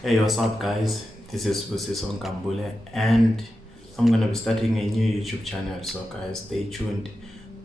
Hey, what's up, guys? This is Gbpusd and I'm gonna be starting a new YouTube channel. So, guys, stay tuned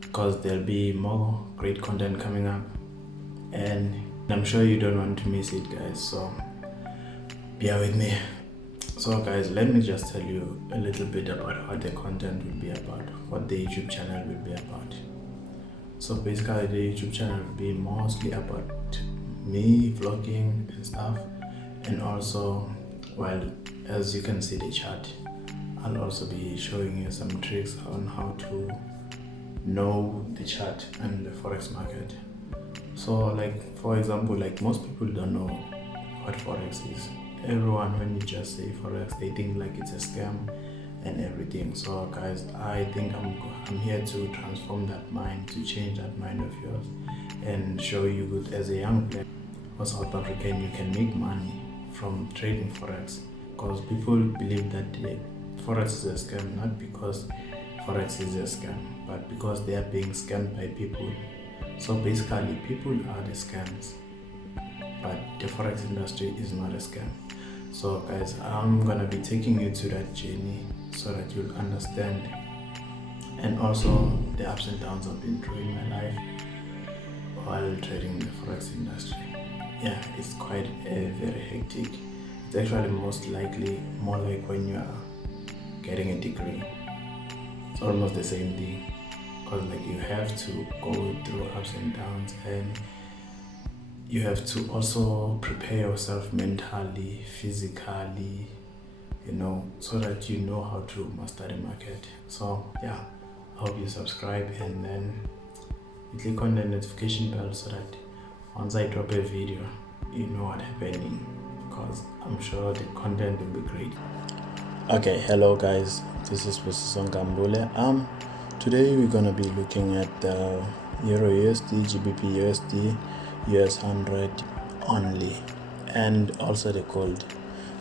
because there'll be more great content coming up, and I'm sure you don't want to miss it, guys. So, bear with me. So, guys, let me just tell you a little bit about what the content will be about, what the YouTube channel will be about. So, basically, the YouTube channel will be mostly about me vlogging and stuff, and also, well, as you can see the chart, I'll also be showing you some tricks on how to know the chart and the forex market. So, like, for example, like, most people don't know what forex is. Everyone, when you just say forex, they think like it's a scam and everything. So, guys, I think I'm here to transform that mind, to change that mind of yours, and show you that as a young player or South African, you can make money from trading forex. Because people believe that forex is a scam, not because forex is a scam, but because they are being scammed by people. So basically, people are the scams, but the forex industry is not a scam. So, guys, I'm gonna be taking you to that journey so that you'll understand, and also the ups and downs I've been through in my life while trading the forex industry. Yeah, it's quite very hectic. It's actually most likely more like when you are getting a degree. It's almost the same thing, because like you have to go through ups and downs, and you have to also prepare yourself mentally, physically, so that you know how to master the market. So yeah, I hope you subscribe, and then you click on the notification bell so that once I drop a video, you know what's happening, because I'm sure the content will be great. Okay, hello guys, this is Gbpusd. Today we're gonna be looking at the Euro USD, GBP USD, US 100 only, and also the gold.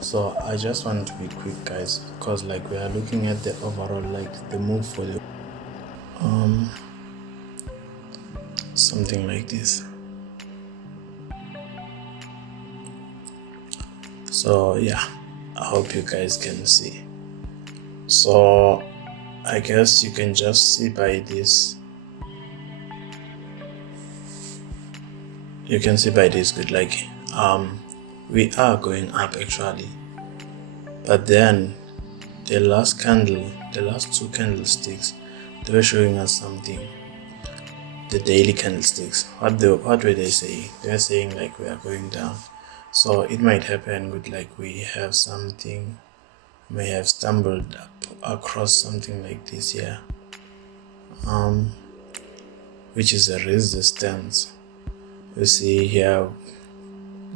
So I just want to be quick, guys, because like we are looking at the overall, like the move for the something like this. So yeah, I hope you guys can see. So I guess you can just see by this. You can see by this good, like we are going up actually, but then the last two candlesticks, they were showing us something. The daily candlesticks, what were they saying? They were saying like we are going down. So it might happen with like we have something, may have stumbled up across something like this here, which is a resistance. You see here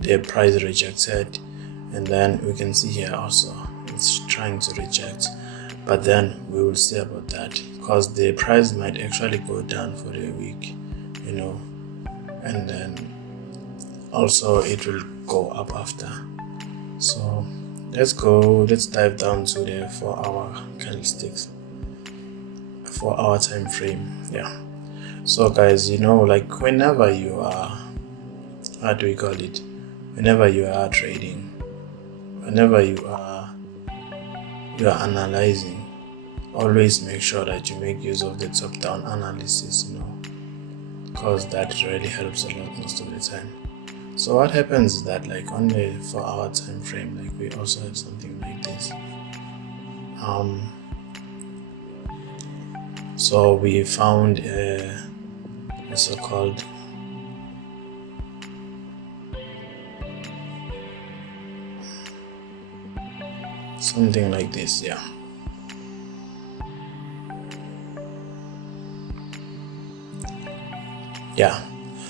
the price rejected, and then we can see here also it's trying to reject, but then we will see about that, because the price might actually go down for the week, and then also it will go up after. So let's dive down to the 4-hour candlesticks, 4-hour time frame. Yeah, so guys, like whenever you are, how do we call it, whenever you are trading, whenever you are analyzing, always make sure that you make use of the top-down analysis, because that really helps a lot most of the time. So what happens is that like on the 4-hour time frame, like we also have something like this. So we found a so-called something like this, yeah. Yeah,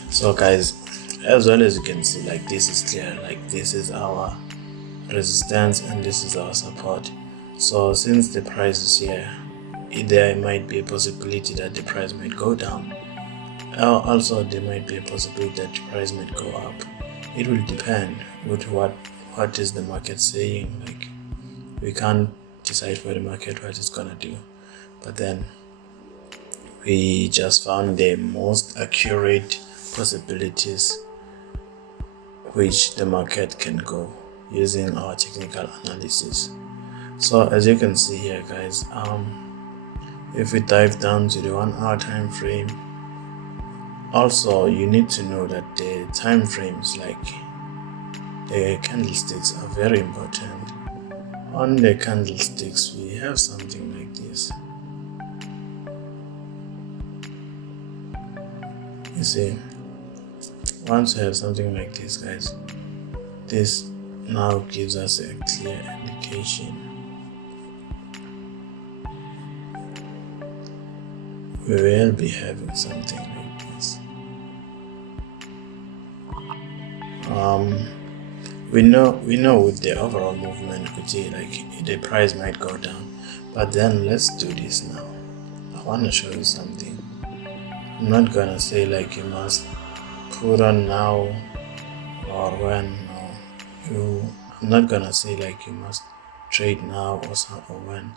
so guys, as well as you can see, like this is clear, like this is our resistance and this is our support. So since the price is here, there might be a possibility that the price might go down. Also, there might be a possibility that the price might go up. It will depend with what is the market saying. Like we can't decide for the market what it's gonna do, but then we just found the most accurate possibilities which the market can go. using our technical analysis. So as you can see here, guys, if we dive down to the 1 hour time frame, also you need to know that the time frames, like the candlesticks, are very important. On the candlesticks we have something like this. You see, once we have something like this, guys, this now gives us a clear indication we will be having something like this. We know with the overall movement, like the price might go down, but then let's do this now. I want to show you something. I'm not gonna say like you must put on now or when. I'm not gonna say like you must trade now or when,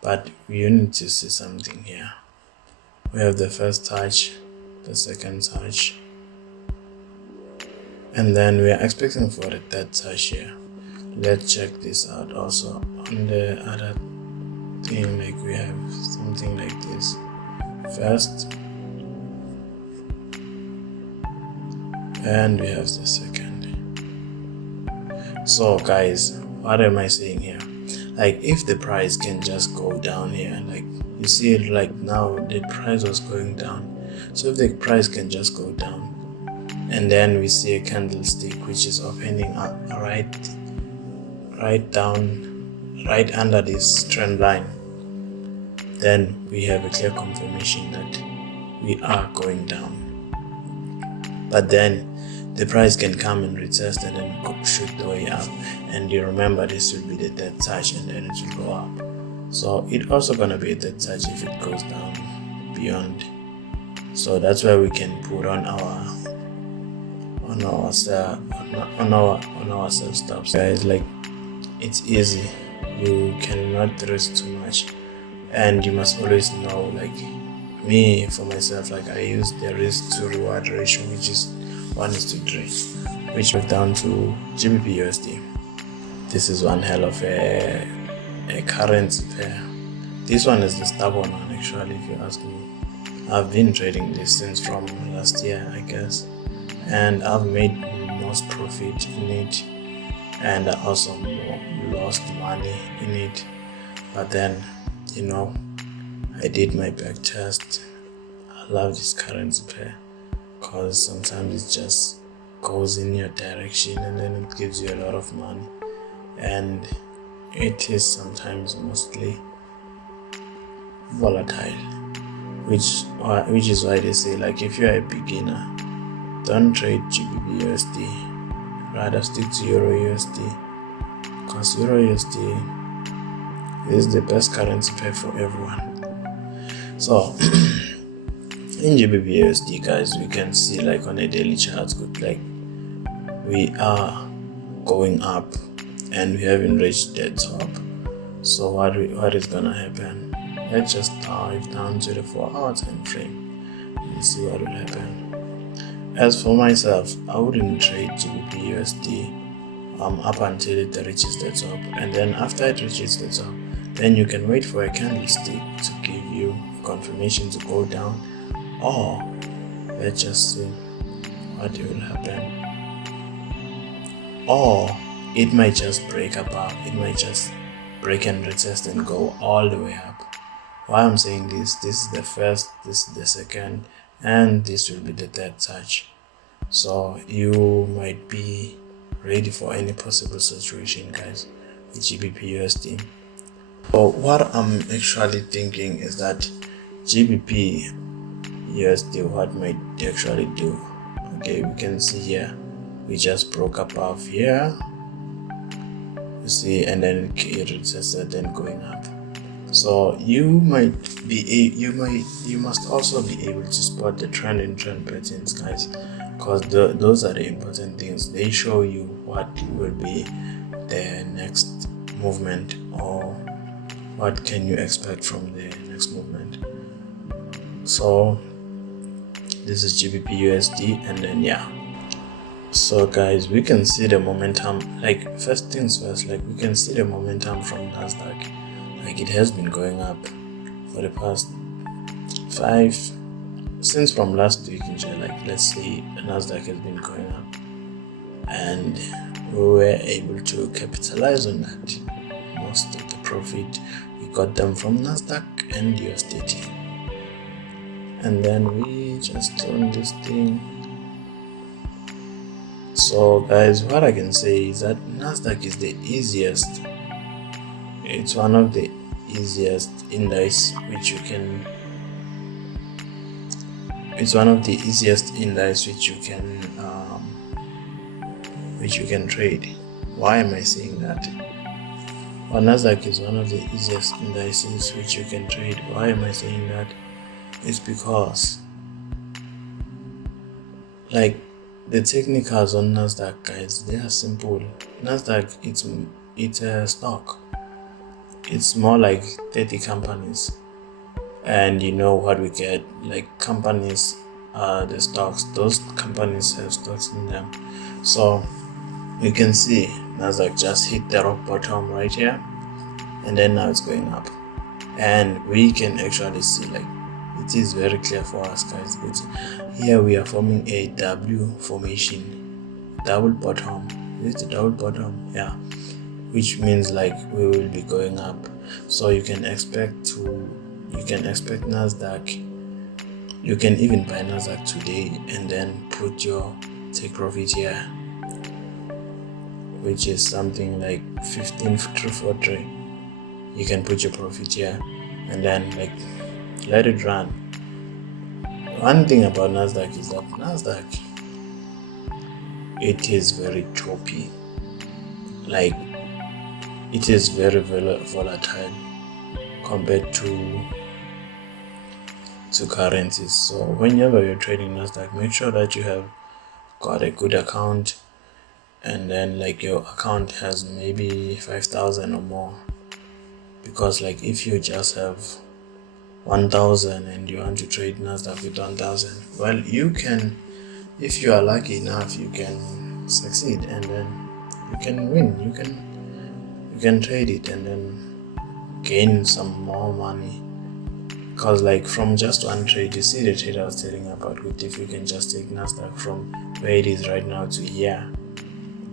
but you need to see something here. We have the first touch, the second touch, and then we are expecting for the third touch here. Let's check this out also. On the other thing, like we have something like this. First, and we have the second. So guys, what am I saying here? Like if the price can just go down here, like you see it, like now the price was going down. So if the price can just go down, and then we see a candlestick which is opening up right down, right under this trend line, then we have a clear confirmation that we are going down. But then the price can come and retest and then shoot the way up, and you remember this will be the third touch and then it will go up. So it's also gonna be a third touch if it goes down beyond. So that's why we can put on our sell stops, guys. Like it's easy, you cannot risk too much, and you must always know, like me for myself, like I use the risk to reward ratio, which is 1:3, which goes down to Gbpusd. This is one hell of a currency pair. This one is the stubborn one, actually, if you ask me. I've been trading this since from last year, I guess, and I've made most profit in it, and I also lost money in it. But then, I did my back test. I love this currency pair because sometimes it just goes in your direction and then it gives you a lot of money, and it is sometimes mostly volatile, which is why they say, like, if you're a beginner, don't trade Gbpusd, rather stick to Eurusd, because Eurusd is the best currency pair for everyone. So in Gbpusd, guys, we can see, like, on a daily chart, like we are going up and we haven't reached the top. So what is gonna happen? Let's just dive down to the 4-hour time frame and see what will happen. As for myself, I wouldn't trade Gbpusd up until it reaches the top, and then after it reaches the top, then you can wait for a candlestick to give you confirmation to go down, or let's just see what will happen. Or it might just break above, it might just break and retest and go all the way up. Why I'm saying this is the first, this is the second, and this will be the third touch. So you might be ready for any possible situation, guys, with Gbpusd. So what I'm actually thinking is that Gbpusd, what might actually do? Okay, we can see here, we just broke above here, you see, and then it retested, then going up. So you must also be able to spot the trend and trend patterns, guys, because those are the important things. They show you what will be the next movement, or what can you expect from the next movement. So this is Gbpusd, and then So guys, we can see the momentum. Like, first things first, like we can see the momentum from Nasdaq. Like, it has been going up for the past since from last week in July. Like, let's say Nasdaq has been going up, and we were able to capitalize on that. Most of the profit we got them from Nasdaq and USDT, and then we just own this thing. So guys, what I can say is that Nasdaq is the easiest. It's one of the easiest indices which you can. It's one of the easiest indices which you can trade. Why am I saying that? Well, Nasdaq is one of the easiest indices which you can trade. Why am I saying that? It's because, like, the technicals on Nasdaq, guys, they are simple. Nasdaq, it's a stock. It's more like 30 companies, and you know what we get, like, companies are the stocks. Those companies have stocks in them. So you can see Nasdaq just hit the rock bottom right here, and then now it's going up, and we can actually see, like, it is very clear for us, guys. But here we are forming a W formation, double bottom. Is it a double bottom? Yeah, which means like we will be going up. So you can expect Nasdaq. You can even buy Nasdaq today and then put your take profit here, which is something like 15.43. You can put your profit here and then, like, let it run. One thing about Nasdaq is that Nasdaq, it is very choppy. Like, it is very, very volatile compared to currencies. So whenever you're trading Nasdaq, make sure that you have got a good account, and then, like, your account has maybe 5,000 or more, because, like, if you just have 1,000 and you want to trade Nasdaq with 1,000, well, you can, if you are lucky enough, you can succeed, and then you can win. You can trade it and then gain some more money. Because, like, from just one trade, you see the trade I was telling you about, with if you can just take Nasdaq from where it is right now to here,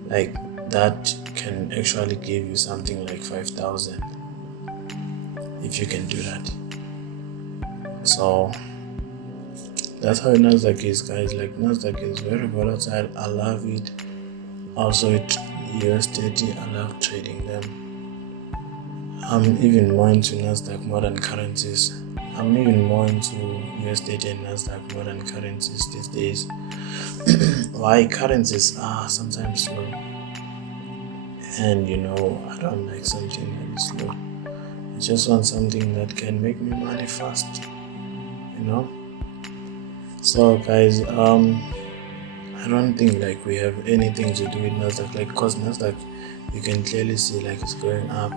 like, that can actually give you something like 5,000 if you can do that. So that's how Nasdaq is, guys. Like, Nasdaq is very volatile. I love it. Also, USDT, I love trading them. I'm even more into Nasdaq more than currencies. I'm even more into USDT and Nasdaq more than currencies these days. Why? Currencies are sometimes slow, and I don't like something that is slow. I just want something that can make me money fast. So, guys, I don't think, like, we have anything to do with Nasdaq, like, because Nasdaq, you can clearly see, like, it's going up.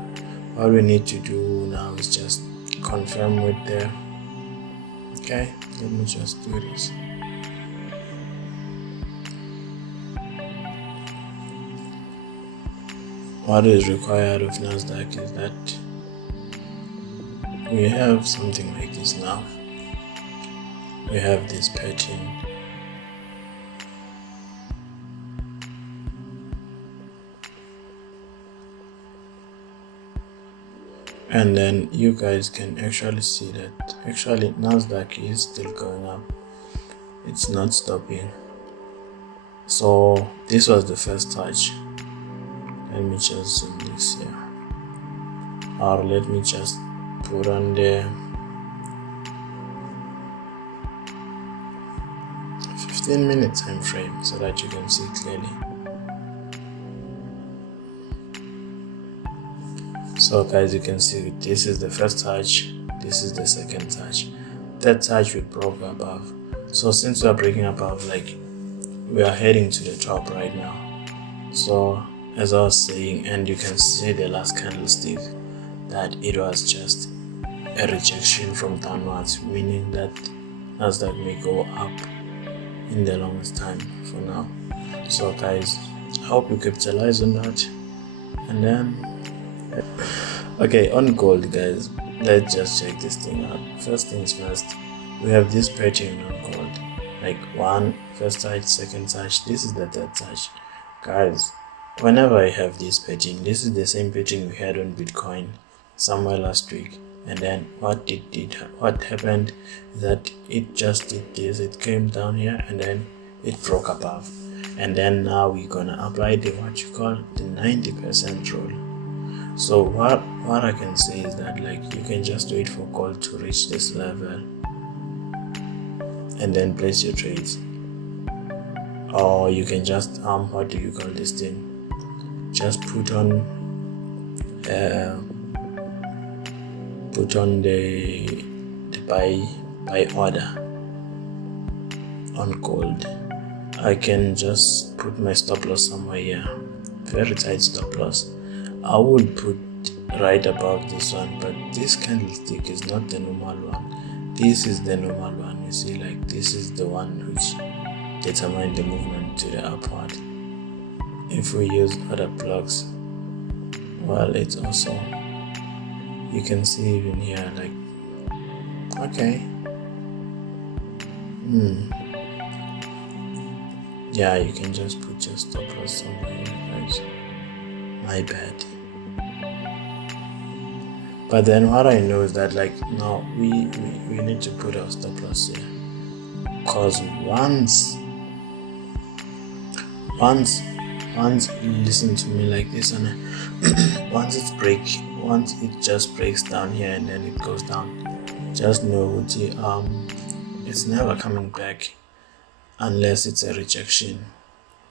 All we need to do now is just confirm with there. Okay, let me just do this. What is required of Nasdaq is that we have something like this now. We have this pattern. And then you guys can actually see that actually Nasdaq is still going up. It's not stopping. So this was the first touch. Let me just zoom this here. Or let me just put on the 15-minute time frame so that you can see clearly. So, guys, you can see this is the first touch, this is the second touch, third touch we broke above. So since we are breaking above, like, we are heading to the top right now. So as I was saying, and you can see the last candlestick, that it was just a rejection from downwards, meaning that Nasdaq may go up in the longest time for now. So guys, I hope you capitalize on that. And then okay, on gold guys, let's just check this thing out. First things first, we have this pattern on gold, like first touch, second touch, this is the third touch. Guys, whenever I have this pattern, this is the same pattern we had on Bitcoin somewhere last week. And then what happened is that it just did this, it came down here and then it broke above. And then now we're gonna apply the what you call the 90% rule. So what I can say is that, like, you can just wait for gold to reach this level and then place your trades, or you can just what do you call this thing, just put on the buy order on gold. I can just put my stop loss somewhere here, very tight stop loss. I would put right above this one, but this candlestick is not the normal one. This is the normal one. You see, like, this is the one which determines the movement to the upward. If we use other blocks, well, it's also, you can see even here, like, okay, yeah, you can just put your stop loss somewhere here, guys. My bad. But then what I know is that, like, now we need to put our stop loss here, because once listen to me like this, and once it just breaks down here and then it goes down, just know it's never coming back unless it's a rejection.